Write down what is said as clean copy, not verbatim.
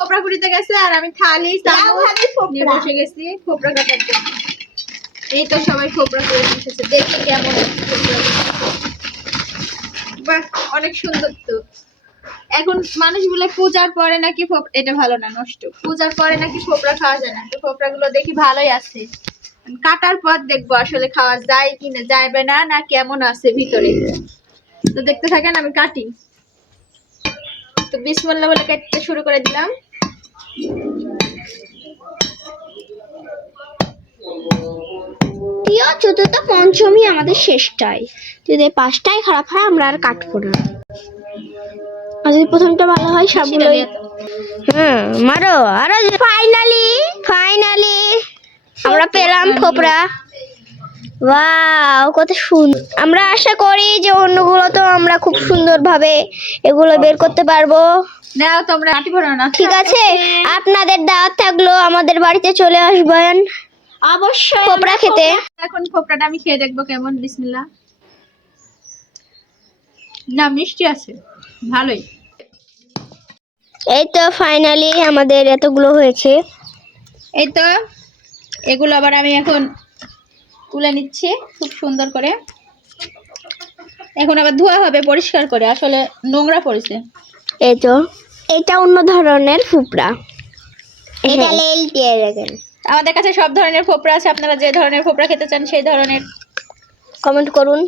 খোপরা কুড়িতে গেছে আর আমি থালি নিয়ে বসে গেছি খোপরা কাটার জন্য। এই তো সবাই খোপরা করে এসেছে, দেখি কেমন বাহ অনেক সুন্দর তো। এখন মানুষ বলে পূজার পরে নাকি এটা ভালো না, নষ্ট। পূজার পরে নাকি খোপরা খাওয়া যায় না, তো খোপরা গুলো দেখি ভালোই আছে। কাটার পর দেখবো আসলে খাওয়া যায় কিনা, যাইবে না না কেমন আছে ভিতরে। তো দেখতে থাকেন, আমি কাটি। তো বিসমিল্লাহ বলে কাটতে শুরু করে দিলাম। চতুর্থ পঞ্চমী আমাদের শেষটাই, যদি পাঁচটাই খারাপ হয় আমরা আর কাটবো না। আর যদি প্রথমটা ভালো হয় সবগুলোই মারো। আর ফাইনালি আমরা পেলাম খোপরা। ওয়াও কত সুন্দর। আমরা আশা করি যে অন্যগুলো তো আমরা খুব সুন্দরভাবে এগুলো বের করতে পারবো। নাও তোমরা কাটি ভরো না, ঠিক আছে, আপনাদের দাওয়াত থাকলো, আমাদের বাড়িতে চলে আসবেন অবশ্যই খোপরা খেতে। এখন খোপরাটা আমি খেয়ে দেখবো কেমন। বিসমিল্লাহ। না মিষ্টি আছে, ভালোই। এই তো ফাইনালি আমাদের এতগুলো হয়েছে। এই তো এগুলো আবার আমি এখন তুলে নিচ্ছি খুব সুন্দর করে। এখন আবার ধোয়া হবে পরিষ্কার করে, আসলে নোংরা পড়েছে। এই তো এটা অন্য ধরনের ফুপড়া, এটা লেল দিয়ে রাখেন। আমাদের কাছে সব ধরনের খোপরা আছে, আপনারা যে ধরনের খোপরা খেতে চান সেই ধরনের কমেন্ট করুন।